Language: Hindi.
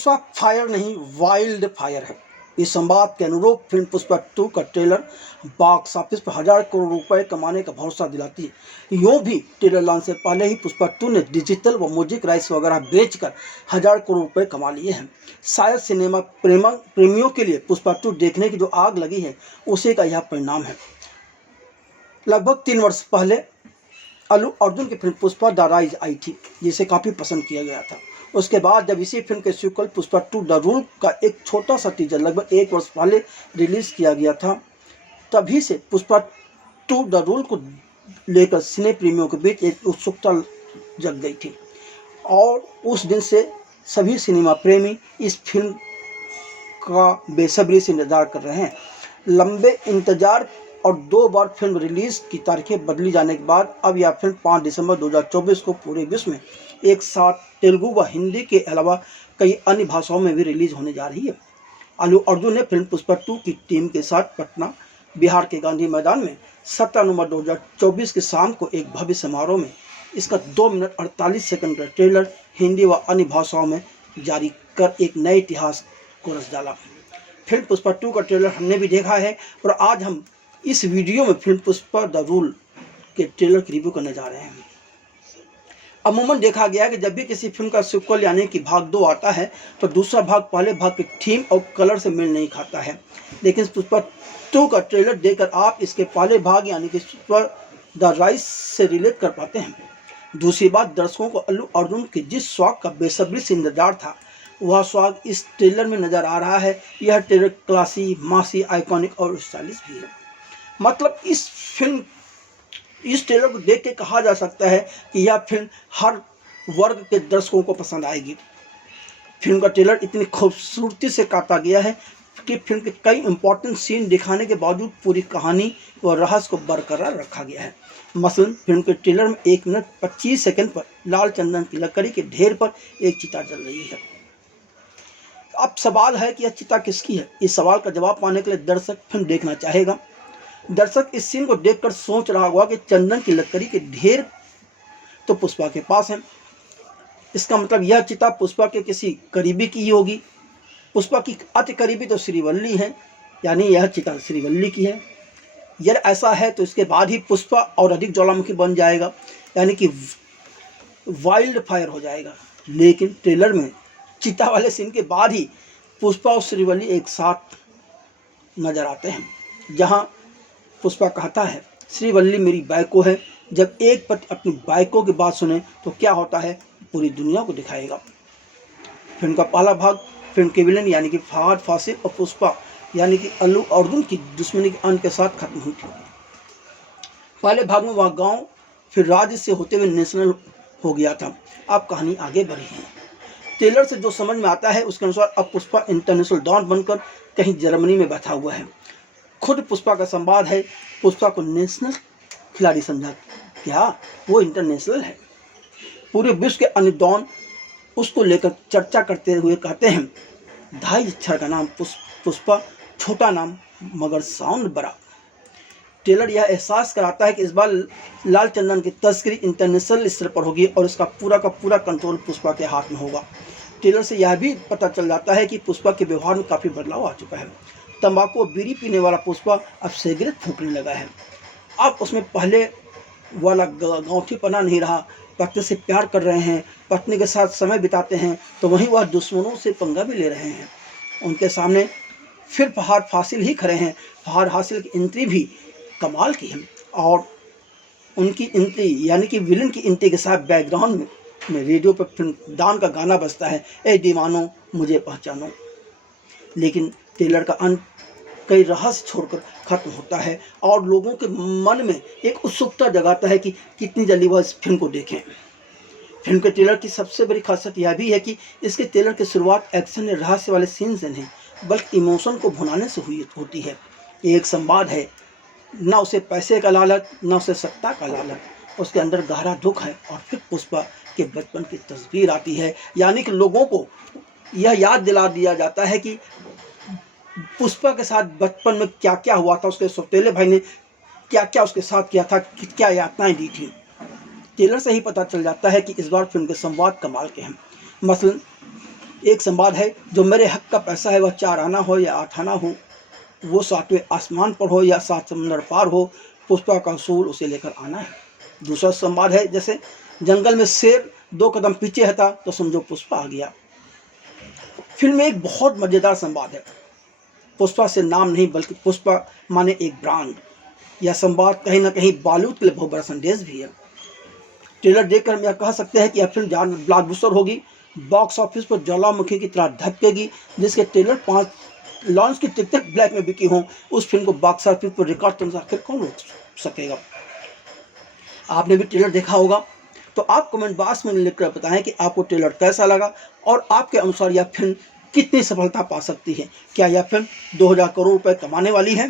पुष्पा फायर नहीं वाइल्ड फायर है। इस संवाद के अनुरूप फिल्म पुष्पा 2 का ट्रेलर बॉक्स ऑफिस पर 1000 करोड़ रुपए कमाने का भरोसा दिलाती है। यूँ भी ट्रेलर लॉन्च से पहले ही पुष्पा 2 ने डिजिटल व म्यूजिक राइट्स वगैरह बेचकर 1000 करोड़ रुपए कमा लिए हैं। शायद सिनेमा प्रेमियों के लिए पुष्पा 2 देखने की जो आग लगी है उसी का यह परिणाम है। लगभग 3 वर्ष पहले अल्लू अर्जुन की फिल्म पुष्पा द राइज आई थी, जिसे काफ़ी पसंद किया गया था। उसके बाद जब इसी फिल्म के सीक्वल पुष्पा 2 द रूल का एक छोटा सा टीजर लगभग 1 वर्ष पहले रिलीज़ किया गया था, तभी से पुष्पा 2 द रूल को लेकर सिने प्रेमियों के बीच एक उत्सुकता जग गई थी और उस दिन से सभी सिनेमा प्रेमी इस फिल्म का बेसब्री से इंतजार कर रहे हैं। लंबे इंतजार और 2 बार फिल्म रिलीज़ की तारीखें बदली जाने के बाद अब यह फिल्म 5 दिसंबर 2024 को पूरे विश्व में एक साथ तेलुगु व हिंदी के अलावा कई अन्य भाषाओं में भी रिलीज होने जा रही है। अल्लू अर्जुन ने फिल्म पुष्पा 2 की टीम के साथ पटना, बिहार के गांधी मैदान में 17 नवंबर 2024 की शाम को एक भव्य समारोह में इसका 2 मिनट 48 सेकंड का ट्रेलर हिंदी व अन्य भाषाओं में जारी कर एक नए इतिहास को रच डाला। फिल्म पुष्पा 2 का ट्रेलर हमने भी देखा है और आज हम इस वीडियो में फिल्म पुष्पा द रूल के ट्रेलर की रिव्यू करने जा रहे हैं। अमूमन देखा गया है कि जब भी किसी फिल्म का सीक्वल यानी कि भाग 2 आता है तो दूसरा भाग पहले भाग के थीम और कलर से मेल नहीं खाता है, लेकिन पुष्पा 2 का ट्रेलर देखकर आप इसके पहले भाग यानी कि पुष्पा द राइज से रिलेट कर पाते हैं। दूसरी बात, दर्शकों को अल्लू अर्जुन के जिस स्वाग का बेसब्री से इंतजार था वह स्वाग इस ट्रेलर में नज़र आ रहा है। यह ट्रेलर क्लासी, मासी, आइकॉनिक और स्टाइलिश भी है। मतलब इस ट्रेलर को देख के कहा जा सकता है कि यह फिल्म हर वर्ग के दर्शकों को पसंद आएगी। फिल्म का ट्रेलर इतनी खूबसूरती से काटा गया है कि फिल्म के कई इंपॉर्टेंट सीन दिखाने के बावजूद पूरी कहानी व रहस्य को बरकरार रखा गया है। मसलन फिल्म के ट्रेलर में 1 मिनट 25 सेकंड पर लाल चंदन की लकड़ी के ढेर पर एक चिता जल रही है। अब सवाल है कि यह चिता किसकी है। इस सवाल का जवाब पाने के लिए दर्शक फिल्म देखना चाहेगा। दर्शक इस सीन को देखकर सोच रहा होगा कि चंदन की लकड़ी के ढेर तो पुष्पा के पास है, इसका मतलब यह चिता पुष्पा के किसी करीबी की ही होगी। पुष्पा की अति करीबी तो श्रीवल्ली है, यानी यह चिता श्रीवल्ली की है। यदि ऐसा है तो इसके बाद ही पुष्पा और अधिक ज्वालामुखी बन जाएगा, यानी कि वाइल्ड फायर हो जाएगा। लेकिन ट्रेलर में चिता वाले सीन के बाद ही पुष्पा और श्रीवल्ली एक साथ नजर आते हैं, जहां पुष्पा कहता है श्रीवल्ली मेरी बाइको है। जब एक पति अपनी बाइको की बात सुने तो क्या होता है पूरी दुनिया को दिखाएगा। फिल्म का पहला भाग फिल्म के विलन यानी कि फहद फासिल और पुष्पा यानी कि अल्लू अर्जुन की दुश्मनी के अंत के साथ खत्म हुई थी। पहले भाग में वह गांव फिर राज्य से होते हुए नेशनल हो गया था। अब कहानी आगे बढ़ी है। ट्रेलर से जो समझ में आता है उसके अनुसार अब पुष्पा इंटरनेशनल डॉन बनकर कहीं जर्मनी में बैठा हुआ है। खुद पुष्पा का संवाद है पुष्पा को नेशनल खिलाड़ी समझा, क्या वो इंटरनेशनल है। पूरे विश्व के अन्य डॉन उसको लेकर चर्चा करते हुए कहते हैं ढाई अक्षर का नाम पुष्पा, छोटा नाम मगर साउंड बड़ा। ट्रेलर यह एहसास कराता है कि इस बार लाल चंदन की तस्करी इंटरनेशनल स्तर पर होगी और इसका पूरा का पूरा कंट्रोल पुष्पा के हाथ में होगा। ट्रेलर से यह भी पता चल जाता है कि पुष्पा के व्यवहार में काफ़ी बदलाव आ चुका है। तंबाकू और बीड़ी पीने वाला पुष्पा अब सिगरेट फूंकने लगा है। अब उसमें पहले वाला गांठीपना नहीं रहा। पत्नी से प्यार कर रहे हैं, पत्नी के साथ समय बिताते हैं, तो वहीं वह दुश्मनों से पंगा भी ले रहे हैं। उनके सामने फिर फहद फासिल ही खड़े हैं। फहद फासिल की एंट्री भी कमाल की है और उनकी एंट्री यानी कि विलन की एंट्री के साथ बैकग्राउंड में रेडियो पर फिल्म डान का गाना बजता है, ए दीवानो मुझे पहचानो। लेकिन ट्रेलर का अंत कई रहस्य छोड़कर खत्म होता है और लोगों के मन में एक उत्सुकता जगाता है कि कितनी जल्दी वह इस फिल्म को देखें। फिल्म के ट्रेलर की सबसे बड़ी खासियत यह भी है कि इसके ट्रेलर की शुरुआत एक्शन या रहस्य वाले सीन से नहीं बल्कि इमोशन को भुनाने से होती है। एक संवाद है, ना उसे पैसे का लालच ना उसे सत्ता का लालच, उसके अंदर गहरा दुख है। और फिर पुष्पा के बचपन की तस्वीर आती है, यानी कि लोगों को यह याद दिला दिया जाता है कि पुष्पा के साथ बचपन में क्या क्या हुआ था, उसके सौतेले भाई ने क्या क्या उसके साथ किया था, क्या यातनाएं दी थी। ट्रेलर से ही पता चल जाता है कि इस बार फिल्म के संवाद कमाल के हैं। मसलन एक संवाद है, जो मेरे हक का पैसा है वह 4 आना हो या 8 आना हो, वो 7वें आसमान पर हो या 7 समुंदर पार हो, पुष्पा का असूल उसे लेकर आना है। दूसरा संवाद है, जैसे जंगल में शेर 2 कदम पीछे हटा तो समझो पुष्पा आ गया। फिल्म में एक बहुत मज़ेदार संवाद है। पुष्पा से नाम नहीं बल्कि पुष्पा माने एक ब्रांड। यह संवाद कहीं ना कहीं बॉलीवुड के लिए बहुत बड़ा संदेश भी है। ट्रेलर देखकर हम यह कह सकते हैं कि यह फिल्म जान ब्लॉकबस्टर होगी, बॉक्स ऑफिस पर ज्वालामुखी की तरह धधकेगी। जिसके ट्रेलर 5 लॉन्च की टिकटें ब्लैक में बिकी हों, उस फिल्म को बॉक्स ऑफिस पर रिकॉर्ड करने से आखिर कौन रोक सकेगा। आपने भी ट्रेलर देखा होगा, तो आप कमेंट बॉक्स में लिखकर बताएं कि आपको ट्रेलर कैसा लगा और आपके अनुसार यह फिल्म कितनी सफलता पा सकती है। क्या यह फिल्म 2000 करोड़ रुपए कमाने वाली है?